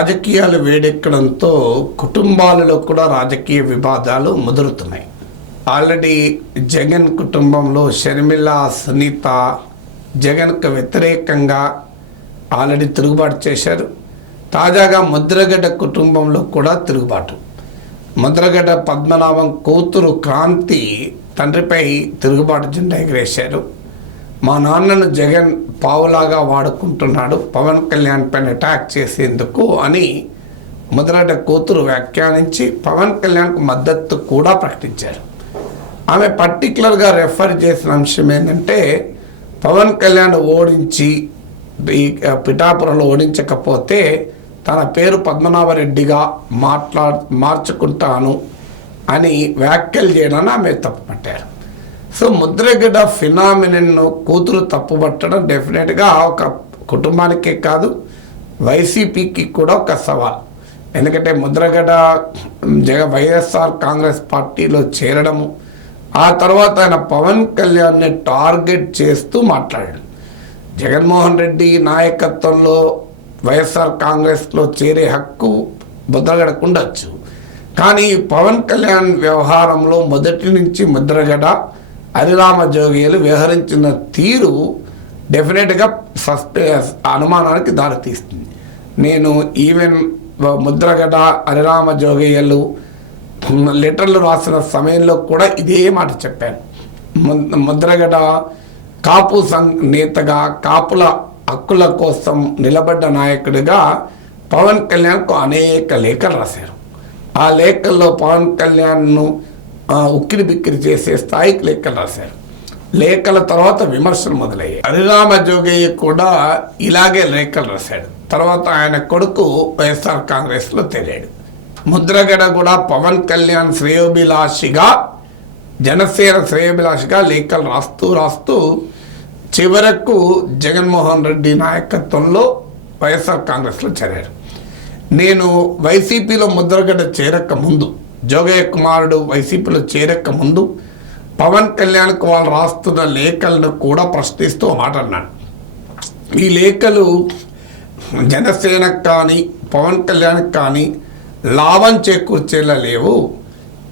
రాజకీయాలు వేడెక్కడంతో కుటుంబాలలో కూడా రాజకీయ వివాదాలు ముదురుతున్నాయి. ఆల్రెడీ జగన్ కుటుంబంలో షర్మిల, సునీత జగన్కు వ్యతిరేకంగా ఆల్రెడీ తిరుగుబాటు చేశారు. తాజాగా ముద్రగడ్డ కుటుంబంలో కూడా తిరుగుబాటు. ముద్రగడ్డ పద్మనాభం కూతురు క్రాంతి తండ్రిపై తిరుగుబాటు జెండా ఎగిరేశారు. మా నాన్నను జగన్ పావులాగా వాడుకుంటున్నాడు, పవన్ కళ్యాణ్ పైన అటాక్ చేసేందుకు అని ముద్రగడ్డ కూతురు వ్యాఖ్యానించి పవన్ కళ్యాణ్కు మద్దతు కూడా ప్రకటించారు. ఆమె పర్టికులర్గా రెఫర్ చేసిన అంశం ఏంటంటే, పవన్ కళ్యాణ్ ఓడించి ఈ పిఠాపురంలో ఓడించకపోతే తన పేరు పద్మనాభరెడ్డిగా మార్చుకుంటాను అని వ్యాఖ్యలు చేయడాన్ని ఆమె తప్పుపట్టారు. సో ముద్రగడ్డ ఫినామినన్ను కూతురు తప్పుపట్టడం డెఫినెట్గా ఒక కుటుంబానికే కాదు, వైసీపీకి కూడా ఒక సవాల్. ఎందుకంటే ముద్రగడ్డ వైఎస్ఆర్ కాంగ్రెస్ పార్టీలో చేరడము, ఆ తర్వాత ఆయన పవన్ కళ్యాణ్ని టార్గెట్ చేస్తూ మాట్లాడాడు. జగన్మోహన్ రెడ్డి నాయకత్వంలో వైఎస్ఆర్ కాంగ్రెస్లో చేరే హక్కు ముద్రగడకు ఉండొచ్చు, కానీ పవన్ కళ్యాణ్ వ్యవహారంలో మొదటి నుంచి ముద్రగడ హరిరామ జోగయ్యలు వ్యవహరించిన తీరు డెఫినెట్గా అనుమానానికి దారితీస్తుంది. నేను ఈవెన్ ముద్రగడ హరిరామ జోగయ్యలు లెటర్లు రాసిన సమయంలో కూడా ఇదే మాట చెప్పాను. ముద్రగడ కాపు నేతగా, కాపుల హక్కుల కోసం నిలబడ్డ నాయకుడిగా పవన్ కళ్యాణ్కు అనేక లేఖలు రాశారు. ఆ లేఖల్లో పవన్ కళ్యాణ్ను ఉక్కిరి బిక్కిరి చేసే స్థాయికి లేఖలు రాశారు. లేఖల తర్వాత విమర్శలు మొదలయ్యాయి. హరిరామ జోగయ్య కూడా ఇలాగే లేఖలు రాశాడు. తర్వాత ఆయన కొడుకు వైఎస్ఆర్ కాంగ్రెస్లో చేరాడు. ముద్రగడ కూడా పవన్ కళ్యాణ్ శ్రేయోభిలాషిగా, జనసేన శ్రేయోభిలాషిగా లేఖలు రాస్తూ చివరకు జగన్మోహన్ రెడ్డి నాయకత్వంలో వైఎస్ఆర్ కాంగ్రెస్లో చేరారు. నేను వైసీపీలో ముద్రగడ్డ చేరక ముందు, జోగయ్య కుమారుడు వైసీపీలో చేరక ముందు పవన్ కళ్యాణ్కు వాళ్ళు రాస్తున్న లేఖలను కూడా ప్రశ్నిస్తూ మాట్లాడినాడు. ఈ లేఖలు జనసేనకు కానీ పవన్ కళ్యాణ్కి కానీ లాభం చేకూర్చేలా లేవు.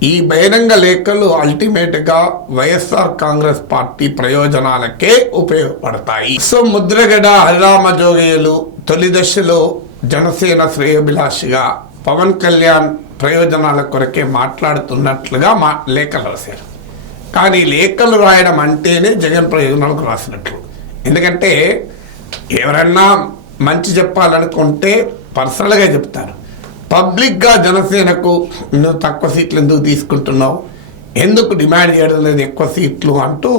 ఈ బహిరంగ లేఖలు అల్టిమేట్గా వైఎస్ఆర్ కాంగ్రెస్ పార్టీ ప్రయోజనాలకే ఉపయోగపడతాయి. సో ముద్రగడ హరిరామ జోగయ్యలు తొలి దశలో జనసేన శ్రేయోభిలాషిగా పవన్ కళ్యాణ్ ప్రయోజనాల కొరకే మాట్లాడుతున్నట్లుగా లేఖలు రాశారు. కానీ లేఖలు రాయడం అంటేనే జగన్ ప్రయోజనాలకు రాసినట్లు. ఎందుకంటే ఎవరన్నా మంచి చెప్పాలనుకుంటే పర్సనల్గా చెప్తారు. పబ్లిక్గా జనసేనకు నువ్వు తక్కువ సీట్లు ఎందుకు తీసుకుంటున్నావు, ఎందుకు డిమాండ్ చేయడం లేదు ఎక్కువ సీట్లు అంటూ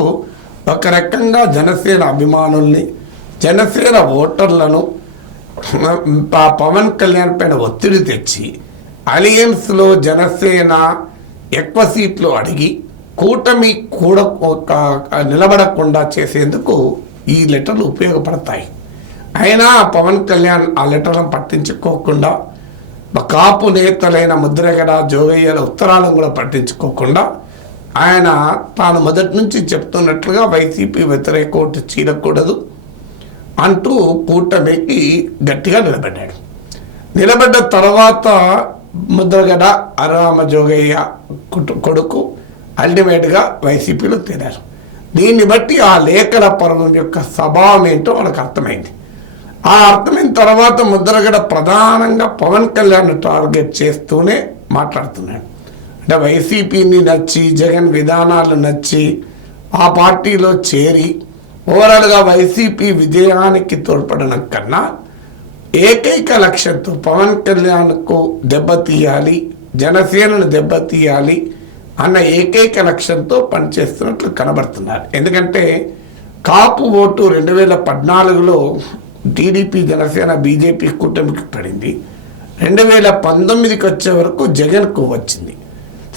ఒక రకంగా జనసేన అభిమానుల్ని, జనసేన ఓటర్లను పవన్ కళ్యాణ్ పైన ఒత్తిడి తెచ్చి అలయన్స్లో జనసేన ఎక్కువ సీట్లు అడిగి కూటమి కూడా నిలబడకుండా చేసేందుకు ఈ లెటర్లు ఉపయోగపడతాయి. అయినా పవన్ కళ్యాణ్ ఆ లెటర్లను పట్టించుకోకుండా, కాపు నేతలైన ముద్రగడ జోగయ్యల ఉత్తరాలను కూడా పట్టించుకోకుండా ఆయన తాను మొదటి నుంచి చెప్తున్నట్లుగా వైసీపీ వ్యతిరేక ఓటు చీరకూడదు అంటూ కూటమికి గట్టిగా నిలబడ్డాడు. నిలబడ్డ తర్వాత ముద్రగడ హరిరామ జోగయ్య కొడుకు అల్టిమేట్గా వైసీపీలో చేరారు. దీన్ని బట్టి ఆ లేఖల పర్వం యొక్క స్వభావం ఏంటో వాళ్ళకి అర్థమైంది. ఆ అర్థమైన తర్వాత ముద్రగడ ప్రధానంగా పవన్ కళ్యాణ్ టార్గెట్ చేస్తూనే మాట్లాడుతున్నాడు. అంటే వైసీపీని నచ్చి, జగన్ విధానాలు నచ్చి ఆ పార్టీలో చేరి ఓవరాల్గా వైసీపీ విజయానికి తోడ్పడడం కన్నా ఏకైక లక్ష్యంతో పవన్ కళ్యాణ్కు దెబ్బతీయాలి, జనసేనను దెబ్బతీయాలి అన్న ఏకైక లక్ష్యంతో పనిచేస్తున్నట్లు కనబడుతున్నారు. ఎందుకంటే కాపు ఓటు 2014లో టీడీపీ, జనసేన, బీజేపీ కూటమికి పడింది. 2019కి వచ్చే వరకు జగన్కు వచ్చింది.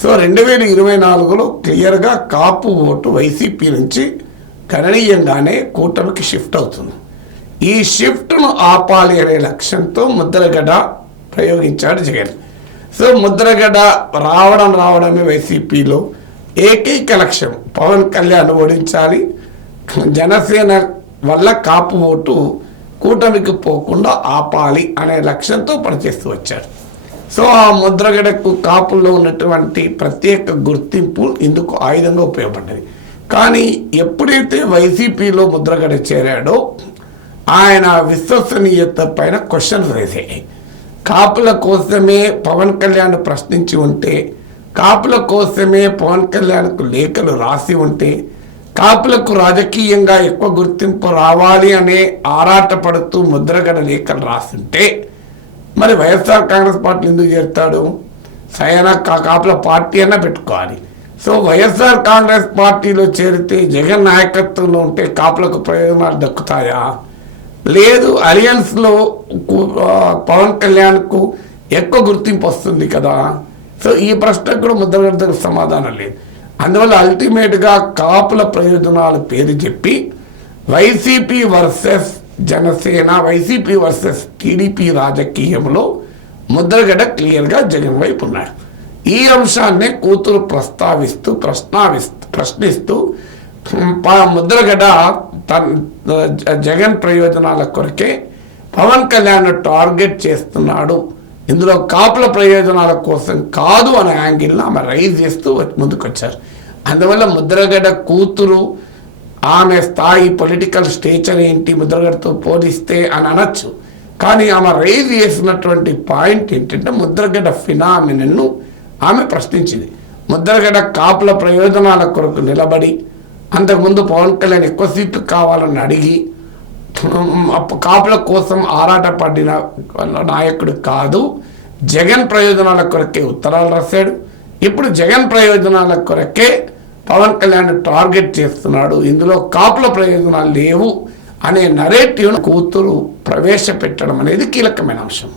సో 2024లో క్లియర్గా కాపు ఓటు వైసీపీ నుంచి గణనీయంగానే కూటమికి షిఫ్ట్ అవుతుంది. ఈ షిఫ్ట్ను ఆపాలి అనే లక్ష్యంతో ముద్రగడ ప్రయోగించాడు జగన్. సో ముద్రగడ రావడమే వైసీపీలో ఏకైక లక్ష్యం పవన్ కళ్యాణ్ ఓడించాలి, జనసేన వల్ల కాపు ఓటు కూటమికి పోకుండా ఆపాలి అనే లక్ష్యంతో పనిచేస్తూ వచ్చారు. సో ఆ ముద్రగడకు కాపుల్లో ఉన్నటువంటి ప్రత్యేక గుర్తింపు ఇందుకు ఆయుధంగా ఉపయోగపడ్డది. కానీ ఎప్పుడైతే వైసీపీలో ముద్రగడ చేరాడో ఆయన విశ్వసనీయత పైన క్వశ్చన్స్ వేసాయి. కాపుల కోసమే పవన్ కళ్యాణ్ ప్రశ్నించి ఉంటే, కాపుల కోసమే పవన్ కళ్యాణ్కు లేఖలు రాసి ఉంటే, కాపులకు రాజకీయంగా ఎక్కువ గుర్తింపు రావాలి అనే ఆరాటపడుతూ ముద్రగడ లేఖలు రాస్తుంటే మరి వైఎస్ఆర్ కాంగ్రెస్ పార్టీ ఎందుకు చేస్తాడు? సైనా కాపుల పార్టీ అన్నా పెట్టుకోవాలి. సో వైఎస్ఆర్ కాంగ్రెస్ పార్టీలో చేరితే జగన్ నాయకత్వంలో ఉంటే కాపులకు ప్రయోజనాలు దక్కుతాయా? లేదు, అలయన్స్లో పవన్ కళ్యాణ్కు ఎక్కువ గుర్తింపు వస్తుంది కదా. సో ఈ ప్రశ్నకు కూడా ముద్రగడ దగ్గర సమాధానం లేదు. అందువల్ల అల్టిమేట్గా కాపుల ప్రయోజనాలు పేరు చెప్పి YCP versus Janasena, YCP versus TDP రాజకీయంలో ముద్రగడ క్లియర్గా జగన్ వైపు ఉన్నాడు. ఈ అంశాన్నే కూతురు ప్రశ్నిస్తూ ముద్రగడ జగన్ ప్రయోజనాల కొరకే పవన్ కళ్యాణ్ టార్గెట్ చేస్తున్నాడు, ఇందులో కాపుల ప్రయోజనాల కోసం కాదు అనే యాంగిల్ను ఆమె రైజ్ చేస్తూ ముందుకొచ్చారు. అందువల్ల ముద్రగడ కూతురు ఆమె స్థాయి పొలిటికల్ స్టేచర్ ఏంటి ముద్రగడతో పోలిస్తే అని అనొచ్చు. కానీ ఆమె రైజ్ చేసినటువంటి పాయింట్ ఏంటంటే ముద్రగడ ఫినామినన్ను ఆమె ప్రశ్నించింది. ముద్రగడ కాపుల ప్రయోజనాల కొరకు నిలబడి అంతకుముందు పవన్ కళ్యాణ్ ఎక్కువ సీట్లు కావాలని అడిగి కాపుల కోసం ఆరాటపడిన నాయకుడు కాదు, జగన్ ప్రయోజనాల కొరకే ఉత్తరాలు రాశాడు. ఇప్పుడు జగన్ ప్రయోజనాల కొరకే పవన్ కళ్యాణ్ టార్గెట్ చేస్తున్నాడు, ఇందులో కాపుల ప్రయోజనాలు లేవు అనే నరేటివ్ను కూతురు ప్రవేశపెట్టడం అనేది కీలకమైన అంశం.